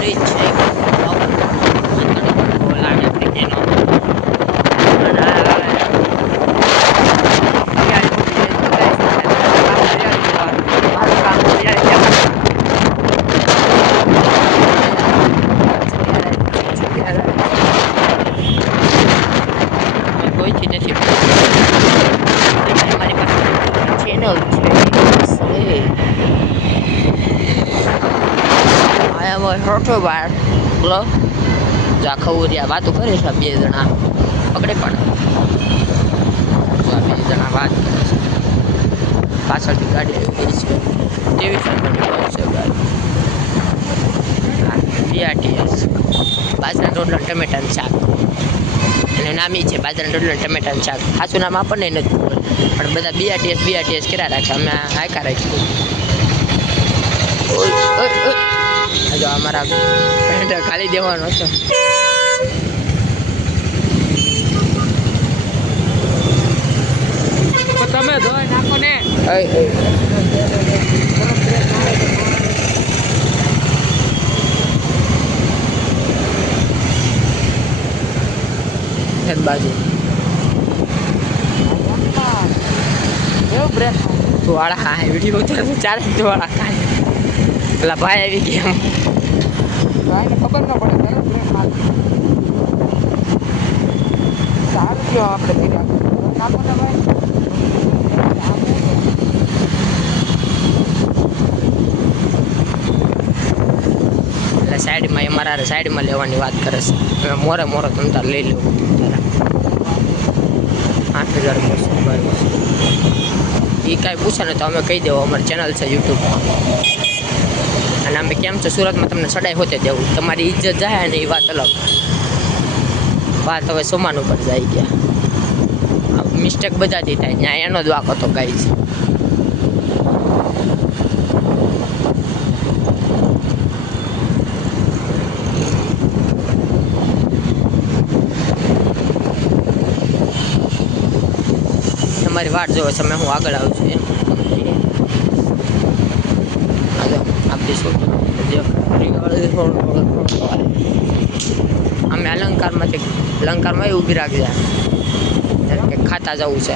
bridge છે લાગે બ્રિજનો કોઈથી નથી મારી પાસે ચેનલ છે છોટો બાર બોલો જા ખવરિયા વાતો કરે છે બે જણા પકડે પણ બે જણા વાત કરે છે પાછળથી ગાડી આવી ગઈ છે તેવી કંપની છે ગાડી બીઆરટીએસ બાજરાના રોટલા ટમેટાનું શાક એનું નામ છે બાજરાના રોટલા ટમેટાનું શાક સાચું નામ આપણને નથી પણ બધા બીઆરટીએસ કર્યા રાખે અમે હાયકા રાખ્યું જો અમારા ફ્રેન્ડ ખાલી દેવાનો હતો તમે ધોઈ નાખો ને બાજુ એવું બ્રેક વાળા હા વિડીયો ઉતારે ચાલે વાળા ખાય પેલા ભાઈ આવી ગયા ભાઈને ખબર ન પડે કયો બ્રેક મારે સારું કયો આપણે થઈ રહ્યા નાખો ને ભાઈ એટલે સાઈડમાં અમારા સાઈડમાં લેવાની વાત કરે છે મોરે મોરો તમે તાર લઈ લેવું 8,000 બરાબર એ કાંઈ પૂછે ને તો અમે કહી દેવો અમારી ચેનલ છે યુટ્યુબ અને અમે કેમ છે સુરતમાં તમને સડાઈ હોતે દેવું તમારી ઇજ્જત જાય ને એ વાત અલગ વાત હવે સોમાન ઉપર જાય ગયા મિસ્ટેક બધાથી થાય ત્યાં એનો જ વાક હતો ગાઈઝ તમારી વાટ જોવે છે હું આગળ આવું છું એમ અમે અલંકારમાં ઊભી રાખજે કે ખાતા જવું છે